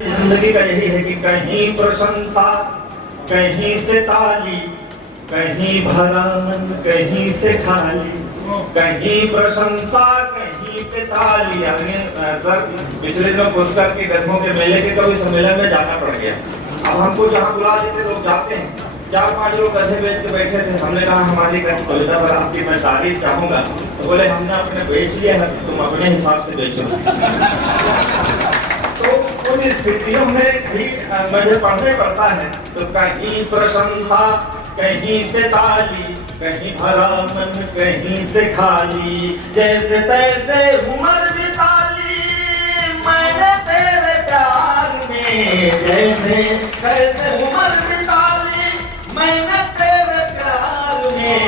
जिंदगी का यही है कि कहीं प्रशंसा, कहीं से ताली, कहीं भरा मन, कहीं से खाली। कहीं प्रशंसा, कहीं से ताली। सर पिछले दिनों पुष्कर के गधों के मेले के कवि सम्मेलन में जाना पड़ गया। अब हमको जहाँ बुला देते लोग जाते हैं। 4-5 लोग गधे बेच के बैठे थे। हमने कहा हमारी कविता पर आपकी मैं तारीफ चाहूंगा, तो बोले हमने अपने बेच लिया है, तुम अपने हिसाब से बेचो। तो उन स्थितियों में भी मुझे पढ़ने पड़ता है। तो कहीं प्रशंसा, कहीं से ताली, कहीं भरा मन, कहीं से खाली। जैसे तैसे उम्र बिताली मैंने तेरे प्यार में, जैसे तैसे उम्र बिताली मैंने तेरे प्यार में।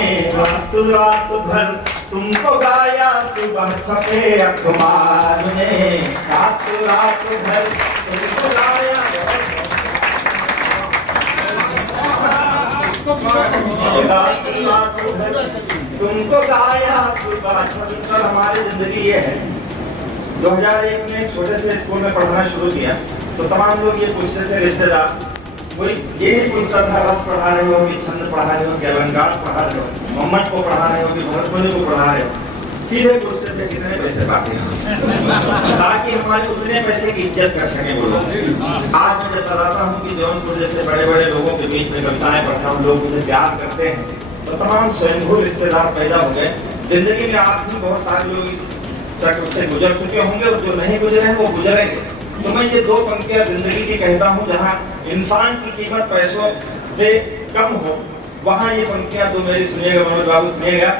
रात भर तुमको गाया, सुबह छपे अखबार में। रात भर तुमको गाया, तुमको गाया सुबह छपकर। हमारी जिंदगी ये है। 2001 में छोटे से स्कूल में पढ़ना शुरू किया तो तमाम लोग ये पूछते थे, रिश्तेदार कोई ये नहीं पूछता था रस पढ़ा रहे हो कि छंद पढ़ा रहे हो कि अलंकार पढ़ा रहे हो, मोहम्मद को पढ़ा रहे हो कि भरतमुनि को पढ़ा रहे हो। सीधे पूछते थे कितने पैसे पाते हो, ताकि हमारे उतने पैसे की इज्जत कर सके वो लोग। आज मैं जब बताता हूँ कि जौनपुर जैसे बड़े बड़े लोगों के बीच में कविताएं पढ़ता हूँ, लोग मुझे प्यार करते हैं, तो तमाम स्वयंभू रिश्तेदार पैदा हो गए। जिंदगी में आप भी बहुत सारे लोग इस चक्र से गुजर चुके होंगे और जो नहीं गुजरे हैं वो गुजरेंगे। तो मैं ये 2 पंक्तियां जिंदगी की कहता हूँ जहाँ इंसान की कीमत पैसों से कम हो, वहाँ ये पंक्तियां तो मेरी सुनिएगा, मनोज बाबू सुनिएगा।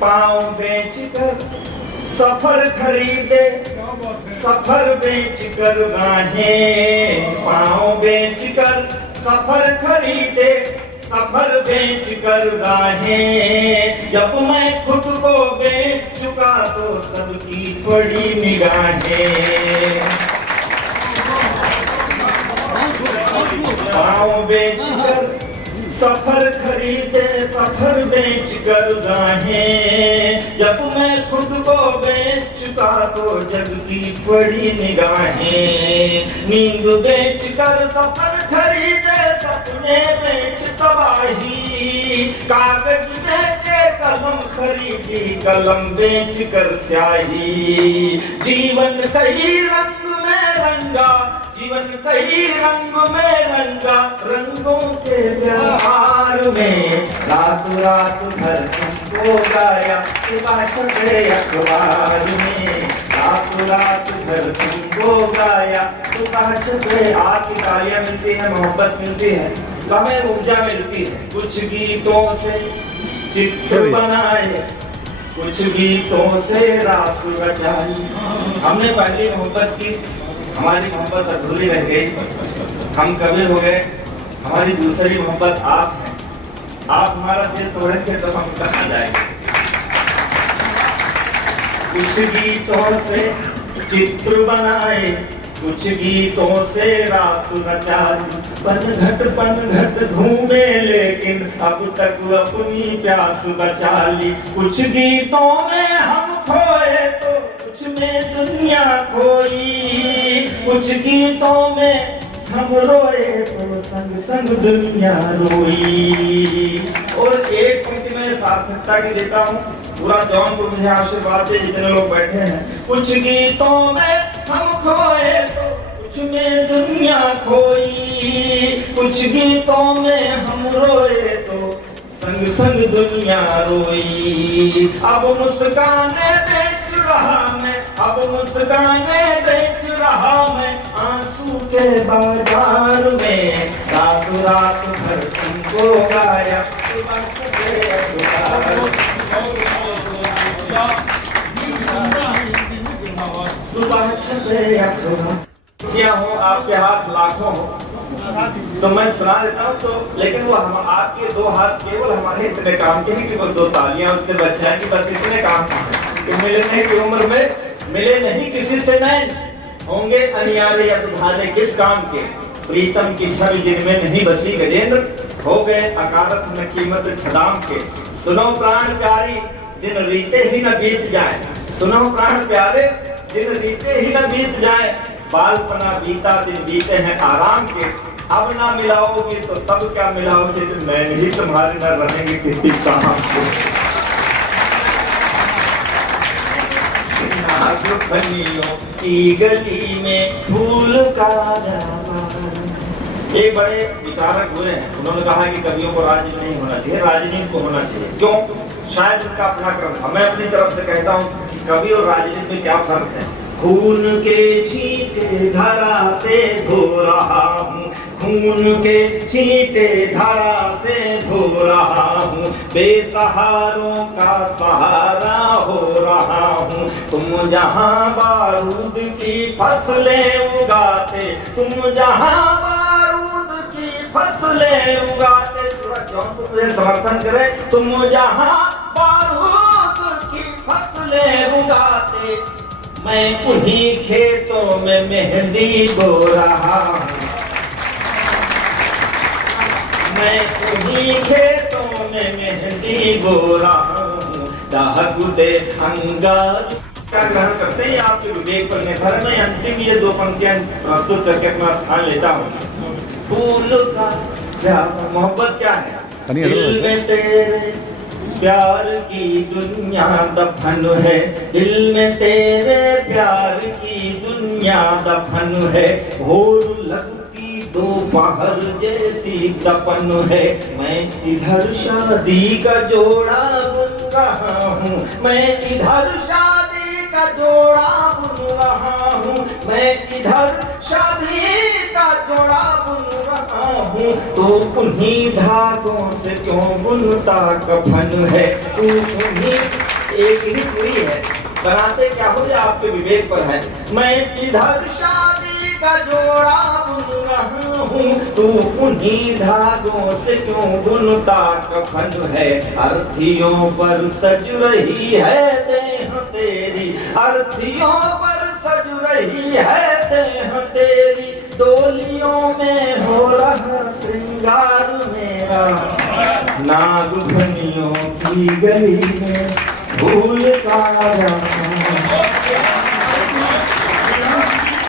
पाँव बेच कर सफर खरीदे, सफर बेच कर गाहें। पाँव बेच कर सफर खरीदे, सफर बेच कर गाहें। जब मैं खुद को बेच चुका तो सबकी बड़ी निगाहें। पाँव बेच कर सफर खरीदे, सफर बेच कर गाहें। जब मैं खुद को बेच चुका तो जग की बड़ी निगाहें। नींद बेच कर सफर खरीदे, सपने बेच तबाही। कागज बेचे कलम खरीदी, कलम बेच कर स्याही। जीवन कई रंग में रंगा, जीवन कई रंग में रंगा, रंगों के प्यार में। रात भर तुमको गाया, सुबह छपे अखबार में। रात भर तुमको गाया, सुबह छपे। आपकी तालियां मिलती है, मोहब्बत मिलती है, कमे ऊर्जा मिलती है। कुछ गीतों से चित्र बनाए, कुछ गीतों से रास रचाई। हमने पहली मोहब्बत की, हमारी मोहब्बत अधूरी रह गई, हम कभी हो गए। हमारी दूसरी मोहब्बत आप हैं। आप हमारा दिल तोड़ेंगे तो हम कहाँ जाएंगे। कुछ गीतों से चित्र बनाए, कुछ गीतों से रास रचाई। पन घट घूमे लेकिन अब तक अपनी प्यास बचा ली। कुछ गीतों में हम खोए तो कुछ में दुनिया खोई। कुछ गीतों में हम रोए तो संग संग दुनिया रोई। और एक पंक्ति में सार्थकता की देता हूँ, पूरा जौनपुर मुझे आशीर्वाद दे जितने लोग बैठे हैं। कुछ गीतों में हम खोए तो कुछ में दुनिया खोई। कुछ गीतों में हम रोए तो संग संग दुनिया रोई। अब मुस्काने बेच रहा मैं, अब मुस्काने बेच रहा मैं आंसू के बाजार में। रात भर तुमको गाया, सुबह छपे अखबार में। सुबह छपे अखबार। क्या हो आपके हाथ लाखों हो तो मैं सुना देता हूँ, तो लेकिन वो हम आपके 2 हाथ केवल हमारे इतने काम के ही, केवल 2 तालियां उससे बच जाए कि बस इतने काम कि मिलने की उम्र में मिले नहीं किसी से नैन। होंगे अनियारे या दुधारे किस काम के, प्रीतम की छवि जिनमें नहीं बसी गजेंद्र। हो गए अकारत न कीमत छदाम के। सुनो प्राण प्यारी दिन रीते ही न बीत जाए, सुनो प्राण प्यारे दिन रीते ही न बीत जाए। बालपना बीता दिन बीते हैं आराम के, अब ना मिलाओगे तो तब क्या मिलाओगे, तो नैन ही तुम्हारे न रहेंगे किसी काम के। नागफनियों की गली में फूल का एक बड़े विचारक हुए हैं, उन्होंने कहा कि कवियों को राजनीति नहीं होना चाहिए, राजनीति को होना चाहिए। क्यों? शायद उनका अपना क्रम था। मैं अपनी तरफ से कहता हूँ कि कवि और राजनीति में क्या फर्क है। खून के छींटे धरा से धो रहा हूँ, खून के छींटे धरा से धो रहा हूँ, बेसहारों का सहारा हो रहा हूँ। तुम जहाँ बारूद की फसलें उगाते, तुम जहाँ बारूद की फसलें उगाते, जौनपुर मुझे समर्थन करे, तुम जहाँ बारूद की फसलें उगाते, मैं उन्हीं खेतों में मेहंदी बो रहा हूँ, मैं उन्हीं खेतों में मेहंदी बो रहा हूँ। दागुदे अंगार क्या ग्रहण करते हैं आपके विवेक पर निर्भर। मैं अंतिम ये दो पंक्तियां प्रस्तुत करके अपना स्थान लेता हूँ। फूल का प्यार, मोहब्बत क्या है? दिल में तेरे प्यार की दुनिया दफन है, दिल में तेरे प्यार की दुनिया दफन है, भोर लगती दोपहर जैसी तपन है। मैं इधर शादी का जोड़ा बुन रहा हूँ, मैं इधर शादी का जोड़ा बुन रहा हूँ, मैं इधर शादी का जोड़ा बुन रहा हूँ। तो उन्हीं धागों से क्यों बुनता कफन है, तू उन्हीं, एक ही पूरी है, बनाते क्या हो या आपके विवेक पर है। मैं इधर शादी का जोड़ा बुन रहा हूँ, तू उन्हीं धागों से क्यों बुनता कफन है। अर्थियों पर सज रही है देह तेरी, अर्थियों पर सज रही है देह तेरी, डोलियों में हो रहा श्रृंगार मेरा। नागफनियों की गली में फूल का